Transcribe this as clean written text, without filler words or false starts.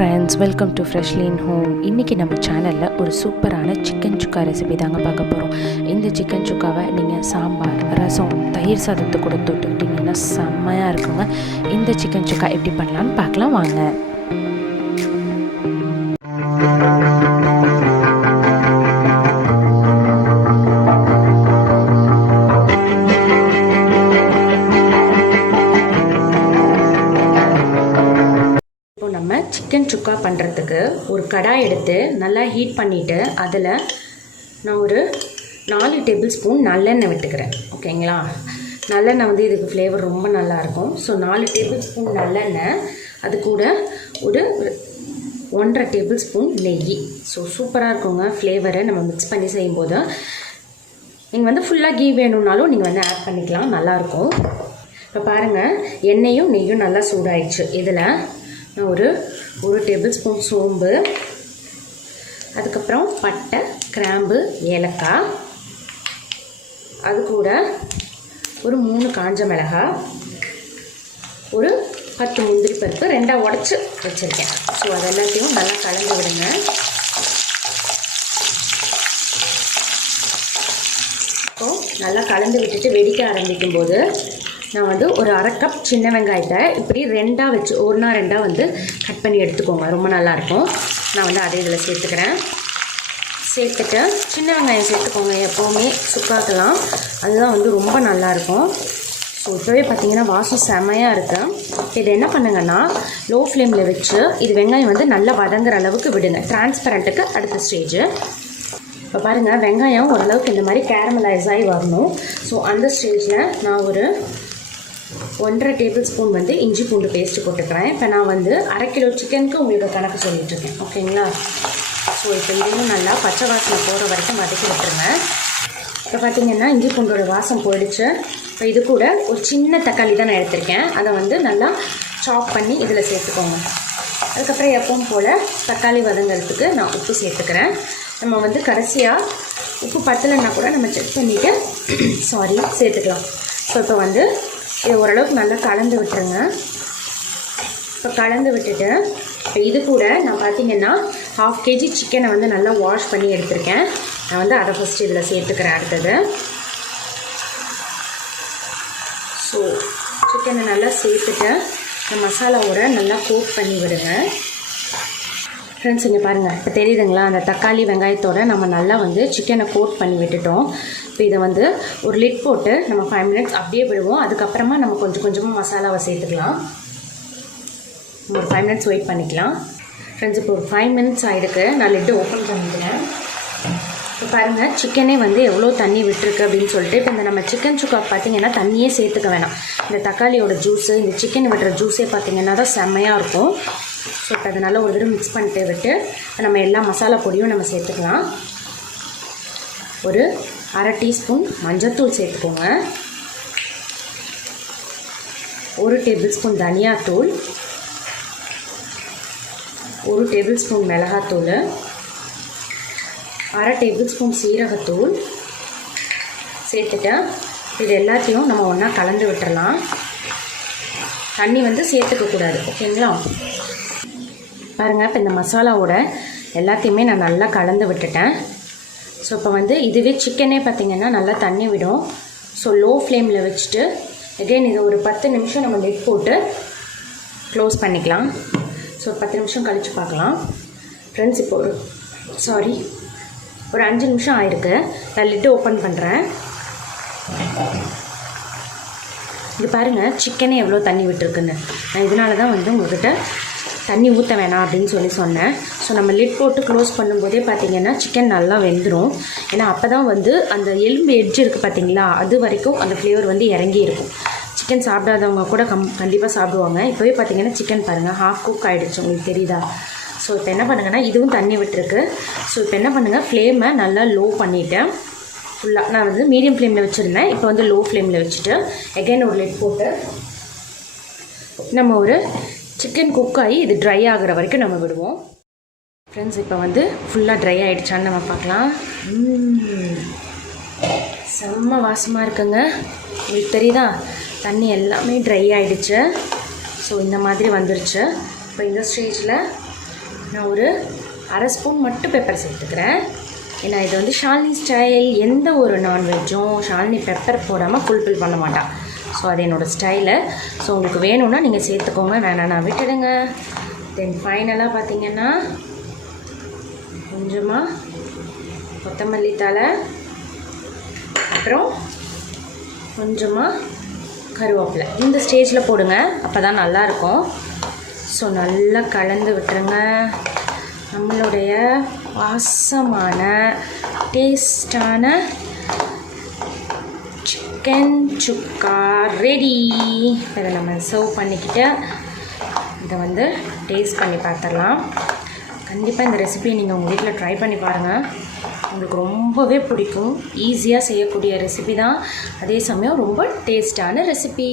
friends, welcome to Freshlyinhome. இன்னைக்கு நம்ம சேனல்ல ஒரு சூப்பரான சிக்கன் சுக்கா ரெசிபி தாங்க பார்க்க போறோம். இந்த சிக்கன் சுக்காவை நீங்க சாம்பார், ரசம், தயிர் சாதத்துக்கு கூட தொட்டுக்கிட்டீங்கன்னா செம்மையா இருக்குங்க. இந்த சிக்கன் சுக்கா எப்படி பண்ணலாம்னு பார்க்கலாம் வாங்க. நம்ம சிக்கன் சுக்கா பண்ணுறதுக்கு ஒரு கடாய் எடுத்து நல்லா ஹீட் பண்ணிவிட்டு அதில் நான் ஒரு 4 டேபிள் ஸ்பூன் நல்லெண்ணெய் விட்டுக்கிறேன். ஓகேங்களா, நல்லெண்ணெய் வந்து இதுக்கு ஃப்ளேவர் ரொம்ப நல்லாயிருக்கும். ஸோ 4 டேபிள் ஸ்பூன் நல்லெண்ணெய், அது கூட ஒரு 1.5 டேபிள் ஸ்பூன் நெய். ஸோ சூப்பராக இருக்குங்க ஃப்ளேவரை நம்ம மிக்ஸ் பண்ணி செய்யும்போது. நீங்கள் வந்து ஃபுல்லாக கீ வேணும்னாலும் நீங்கள் வந்து ஆட் பண்ணிக்கலாம், நல்லாயிருக்கும். இப்போ பாருங்கள், எண்ணெயும் நெய்யும் நல்லா சூடாயிடுச்சு. இதில் நான் ஒரு டேபிள் ஸ்பூன் சோம்பு, அதுக்கப்புறம் பட்டை, கிராம்பு, ஏலக்காய், அது கூட ஒரு 3 காஞ்ச மிளகாய், ஒரு 10 முந்திரி பருப்பு 2 உடச்சி வச்சுருக்கேன். ஸோ அது எல்லாத்தையும் நல்லா கலந்து விடுங்க. இப்போது நல்லா கலந்து விட்டுட்டு வெடிக்க ஆரம்பிக்கும் போது நான் வந்து ஒரு 1/2 கப் சின்ன வெங்காயத்தை இப்படி 2 வச்சு 1-2 வந்து கட் பண்ணி எடுத்துக்கோங்க, ரொம்ப நல்லாயிருக்கும். நான் வந்து அதே இதில் சேர்த்துக்கிறேன். சேர்த்துட்டு சின்ன வெங்காயம் சேர்த்துக்கோங்க எப்போவுமே சுக்காக்கலாம், அதுதான் வந்து ரொம்ப நல்லாயிருக்கும். ஸோ இப்போவே பார்த்தீங்கன்னா வாசம் செமையாக இருக்குது. இது என்ன பண்ணுங்கன்னா லோ ஃப்ளேமில் வச்சு இது வெங்காயம் வந்து நல்லா வதங்குற அளவுக்கு விடுங்க. டிரான்ஸ்பரண்ட்டுக்கு அடுத்த ஸ்டேஜு. இப்போ பாருங்கள், வெங்காயம் ஓரளவுக்கு இந்த மாதிரி கேரமலைஸ் ஆகி வரணும். ஸோ அந்த ஸ்டேஜில் நான் ஒரு 1.5 டேபிள் ஸ்பூன் வந்து இஞ்சி பூண்டு பேஸ்ட்டு போட்டுக்கிறேன். இப்போ நான் வந்து 1/2 கிலோ சிக்கனுக்கு உங்களுக்கு கணக்கு சொல்லிட்டுருக்கேன். ஓகேங்களா, ஸோ இப்போ இதையும் நல்லா பச்சை வாசனை போகிற வரைக்கும் வதக்கி விட்டுருங்க. இப்போ பார்த்திங்கன்னா இஞ்சி பூண்டோட வாசம் போயிடுச்சு. இப்போ இது கூட ஒரு சின்ன தக்காளி தான் நான் எடுத்திருக்கேன், அதை வந்து நல்லா சாப் பண்ணி இதில் சேர்த்துக்கோங்க. அதுக்கப்புறம் எப்பவும் போல் தக்காளி வதங்கிறதுக்கு நான் உப்பு சேர்த்துக்கிறேன். நம்ம வந்து கடைசியாக உப்பு பத்தலைன்னா கூட நம்ம செக் பண்ணிவிட்டு சேர்த்துக்கலாம். ஸோ இப்போ வந்து இது ஓரளவுக்கு நல்லா கலந்து விட்டுருங்க. இப்போ கலந்து விட்டுட்டு இப்போ இது கூட நான் பார்த்திங்கன்னா 1/2 kg சிக்கனை வந்து நல்லா வாஷ் பண்ணி எடுத்திருக்கேன். நான் வந்து அதை ஃபஸ்ட்டு இதில் சேர்த்துக்கிறேன். அடுத்தது ஸோ சிக்கனை நல்லா சேர்த்துட்டு இந்த மசாலாவோட நல்லா கோட் பண்ணி விடுங்க. ஃப்ரெண்ட்ஸ், இங்கே பாருங்கள், இப்போ தெரியுதுங்களா, அந்த தக்காளி வெங்காயத்தோடு நம்ம நல்லா வந்து சிக்கனை கோட் பண்ணி விட்டுட்டோம். இப்போ இதை வந்து ஒரு லிட் போட்டு நம்ம 5 மினிட்ஸ் அப்படியே விடுவோம். அதுக்கப்புறமா நம்ம கொஞ்சம் கொஞ்சமாக மசாலாவை சேர்த்துக்கலாம். ஒரு 5 மினிட்ஸ் வெயிட் பண்ணிக்கலாம். ஃப்ரெண்ட்ஸ், இப்போ ஒரு 5 மினிட்ஸ் ஆகிருக்கு. நான் லிட்டு ஓப்பன் பண்ணிக்கிறேன். இப்போ பாருங்கள், சிக்கனே வந்து எவ்வளோ தண்ணி விட்டுருக்கு அப்படின்னு சொல்லிட்டு. இப்போ இந்த நம்ம சிக்கன் சுக்கா பார்த்திங்கன்னா தண்ணியே சேர்த்துக்க வேணாம். இந்த தக்காளியோட ஜூஸு, இந்த சிக்கன் விடுற ஜூஸே பார்த்திங்கன்னா தான் செம்மையாக இருக்கும். ஸோ இப்போ அதனால் ஒரு தடவை மிக்ஸ் பண்ணிட்டு விட்டு நம்ம எல்லா மசாலா பொடியும் நம்ம சேர்த்துக்கலாம். ஒரு 1/2 டீஸ்பூன் மஞ்சள்தூள் சேர்த்துக்கோங்க. 1 டேபிள் ஸ்பூன் தனியாத்தூள், 1 டேபிள் ஸ்பூன் மிளகாத்தூள், 1/2 டேபிள் ஸ்பூன் சீரகத்தூள் சேர்த்துட்டு இது எல்லாத்தையும் நம்ம ஒன்றா கலந்து விட்டுறலாம். தண்ணி வந்து சேர்த்துக்கக்கூடாது. ஓகேங்களா, பாருங்கள், இப்போ இந்த மசாலாவோட எல்லாத்தையுமே நான் நல்லா கலந்து விட்டுட்டேன். ஸோ இப்போ வந்து இதுவே சிக்கனே பார்த்திங்கன்னா நல்லா தண்ணி விடும். ஸோ லோ ஃப்ளேமில் வச்சுட்டு அகெயின் இதை ஒரு 10 நிமிஷம் நம்ம லிட் போட்டு க்ளோஸ் பண்ணிக்கலாம். ஸோ 10 நிமிஷம் கழித்து பார்க்கலாம். ஃப்ரெண்ட்ஸ், இப்போ ஒரு 5 நிமிஷம் ஆயிருக்கு. நான் லிட்டு ஓப்பன் பண்ணுறேன். இது பாருங்கள், சிக்கனே எவ்வளோ தண்ணி விட்டுருக்குன்னு. நான் இதனால தான் வந்து உங்கள்கிட்ட தண்ணி ஊற்ற வேணாம் அப்படின்னு சொன்னேன். ஸோ நம்ம லிட் போட்டு க்ளோஸ் பண்ணும்போதே பார்த்திங்கன்னா சிக்கன் நல்லா வெந்துடும். ஏன்னா அப்போ தான் வந்து அந்த எலும்பு எட்ஜ் இருக்குது பார்த்திங்களா, அது வரைக்கும் அந்த ஃப்ளேவர் வந்து இறங்கி இருக்கும். சிக்கன் சாப்பிடாதவங்க கூட கண்டிப்பாக சாப்பிடுவாங்க. இப்போவே பார்த்திங்கன்னா சிக்கன் பாருங்கள் 1/2 குக் ஆகிடுச்சு, உங்களுக்கு தெரியுதா. ஸோ இப்போ என்ன பண்ணுங்கன்னா இதுவும் தண்ணி விட்டுருக்கு. ஸோ இப்போ என்ன பண்ணுங்கள், ஃப்ளேமை நல்லா லோ பண்ணிவிட்டேன். ஃபுல்லாக நான் வந்து மீடியம் ஃப்ளேமில் வச்சுருந்தேன். இப்போ வந்து லோ ஃப்ளேமில் வச்சுட்டு அகைன் ஒரு லிட் போட்டு நம்ம ஒரு சிக்கன் குக் ஆகி இது ட்ரை ஆகிற வரைக்கும் நம்ம விடுவோம். ஃப்ரெண்ட்ஸ், இப்போ வந்து ஃபுல்லாக ட்ரை ஆகிடுச்சான்னு நம்ம பார்க்கலாம். செம்ம வாசமாக இருக்குங்க, உங்களுக்கு தெரியுதா. தண்ணி எல்லாமே ட்ரை ஆகிடுச்சு. ஸோ இந்த மாதிரி வந்துருச்சு. இப்போ இந்த ஸ்டேஜில் நான் ஒரு அரை ஸ்பூன் மட்டும் பெப்பர் சேர்த்துக்கிறேன். ஏன்னா இது வந்து ஷாலினி ஸ்டைல். எந்த ஒரு நான்வெஜ்ஜும் ஷாலினி பெப்பர் போடாமல் ஃபுல்ஃபில் பண்ண மாட்டான். ஸோ அது என்னோடய ஸ்டைலு. ஸோ உங்களுக்கு வேணும்னா நீங்கள் சேர்த்துக்கோங்க, வேணாம் நான் விட்டுடுங்க. தென் ஃபைனலாக பார்த்திங்கன்னா கொஞ்சமாக கொத்தமல்லி தழை, அப்புறம் கொஞ்சமாக கருவேப்பிலை இந்த ஸ்டேஜில் போடுங்க, அப்போ தான் நல்லாயிருக்கும். ஸோ நல்லா கலந்து விட்டுருங்க. நம்மளுடைய வாசமான டேஸ்டான சிக்கன் சுக்கா ரெடி. இதை நம்ம சர்வ் பண்ணிக்கிட்டு இதை வந்து டேஸ்ட் பண்ணி பார்த்துடலாம். கண்டிப்பாக இந்த ரெசிபியை நீங்கள் உங்கள் வீட்டில் ட்ரை பண்ணி பாருங்கள், உங்களுக்கு ரொம்பவே பிடிக்கும். ஈஸியாக செய்யக்கூடிய ரெசிபி தான், அதே சமயம் ரொம்ப டேஸ்டான ரெசிபி.